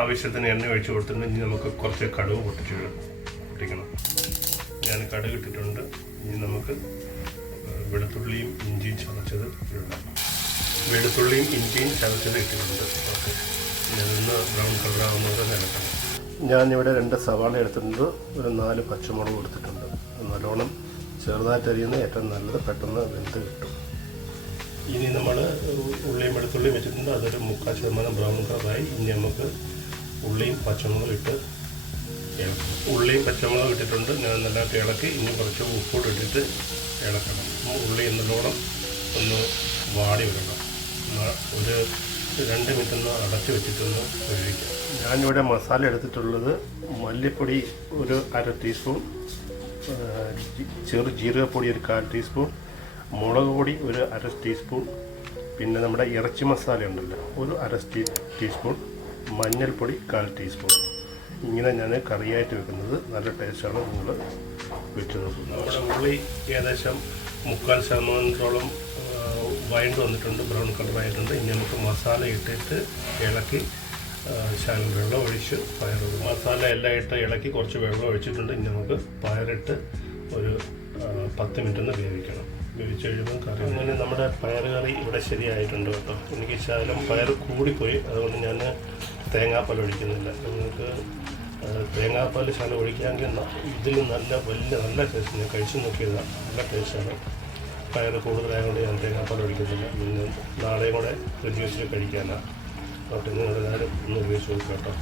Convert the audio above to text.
ആവശ്യത്തിന് എണ്ണ ഒഴിച്ച് കൊടുത്തിട്ട് ഇനി നമുക്ക് കുറച്ച് കടുക് പൊട്ടിക്കണം. ഞാൻ കടുക് ഇട്ടിട്ടുണ്ട്. ഇനി നമുക്ക് വെളുത്തുള്ളിയും ഇഞ്ചിയും ചതച്ചത് ഇടാം. വെളുത്തുള്ളിയും ഇഞ്ചിയും ചതച്ചത് ഇട്ടിട്ടുണ്ട്. ഓക്കെ, ഇതൊന്ന് ബ്രൗൺ കളറാവുന്നത് നിലക്കണം. ഞാനിവിടെ 2 സവാള എടുത്തിട്ടുണ്ട്, ഒരു 4 പച്ചമുളക് കൊടുത്തിട്ടുണ്ട്. നല്ലോണം ചെറുതായിട്ട് അരിയുന്ന ഏറ്റവും നല്ലത്, പെട്ടെന്ന് വെന്ത് കിട്ടും. ഇനി നമ്മൾ ഉള്ളിയും വെളുത്തുള്ളിയും വെച്ചിട്ടുണ്ട്, അതൊരു 3/4% ബ്രൗൺ കളറായി. ഇനി നമുക്ക് ഉള്ളിയും പച്ചമുളകും ഇട്ട് ഇളക്കണം. ഉള്ളിയും പച്ചമുളകും ഇട്ടിട്ടുണ്ട്, ഞാൻ നല്ലതായിട്ട് ഇളക്കി. ഇനി കുറച്ച് ഉപ്പൂടെ ഇട്ടിട്ട് ഇളക്കണം. ഉള്ളി നല്ലോണം ഒന്ന് വാടി വരണം. ഒരു 2 മിനിറ്റ് ഒന്ന് അടച്ച് വെച്ചിട്ടൊന്ന് വേവിക്കാം. ഞാനിവിടെ മസാല എടുത്തിട്ടുള്ളത് മല്ലിപ്പൊടി ഒരു 1/2 ടീസ്പൂൺ, ചെറു ജീരകപ്പൊടി ഒരു 1/4 ടീസ്പൂൺ, മുളക് പൊടി ഒരു 1/2 ടീസ്പൂൺ, പിന്നെ നമ്മുടെ ഇറച്ചി മസാല ഉണ്ടല്ലോ ഒരു 1/2 ടീസ്പൂൺ, മഞ്ഞൾപ്പൊടി 1/4 ടീസ്പൂൺ. ഇങ്ങനെ ഞാൻ കറിയായിട്ട് വെക്കുന്നത്. നല്ല ടേസ്റ്റാണ്. നിങ്ങൾ വെച്ച് നോക്കും. നമ്മുടെ ഉള്ളി ഏകദേശം 3/4% വഴണ്ട് വന്നിട്ടുണ്ട്, ബ്രൗൺ കളറായിട്ടുണ്ട്. ഇനി നമുക്ക് മസാല ഇട്ടിട്ട് ഇളക്കി ശകലം വെള്ളം ഒഴിച്ച് പയറിടും. മസാല എല്ലാം ഇട്ട് ഇളക്കി കുറച്ച് വെള്ളം ഒഴിച്ചിട്ടുണ്ട്. ഇനി നമുക്ക് പയറിട്ട് ഒരു 10 മിനിറ്റ് ഒന്ന് വേവിക്കണം. വേവിച്ച് കഴിയുമ്പോൾ കറി അങ്ങനെ നമ്മുടെ പയർ കറി ഇവിടെ ശരിയായിട്ടുണ്ട് കേട്ടോ. എനിക്ക് ശകലം പയർ കൂടിപ്പോയി, അതുകൊണ്ട് ഞാൻ തേങ്ങാപ്പാൽ ഒഴിക്കുന്നില്ല. നിങ്ങൾക്ക് തേങ്ങാപ്പാൽ ശകലം ഒഴിക്കാമെങ്കിൽ ഇതിൽ നല്ല ടേസ്റ്റ്. ഞാൻ കഴിച്ചു നോക്കിയതാണ്, നല്ല ടേസ്റ്റാണ്. പയർ കൂടുതലായതുകൊണ്ട് ഞാൻ തേങ്ങാപ്പാൽ ഒഴിക്കുന്നില്ല. പിന്നെ നാളെയും കൂടെ ഫ്രിഡ്ജ് വെച്ചിട്ട് കഴിക്കാനാണ്. അപ്പോൾ നിങ്ങൾ എല്ലാവരും ഒന്ന് ഉപയോഗിച്ച് നോക്കാം കേട്ടോ.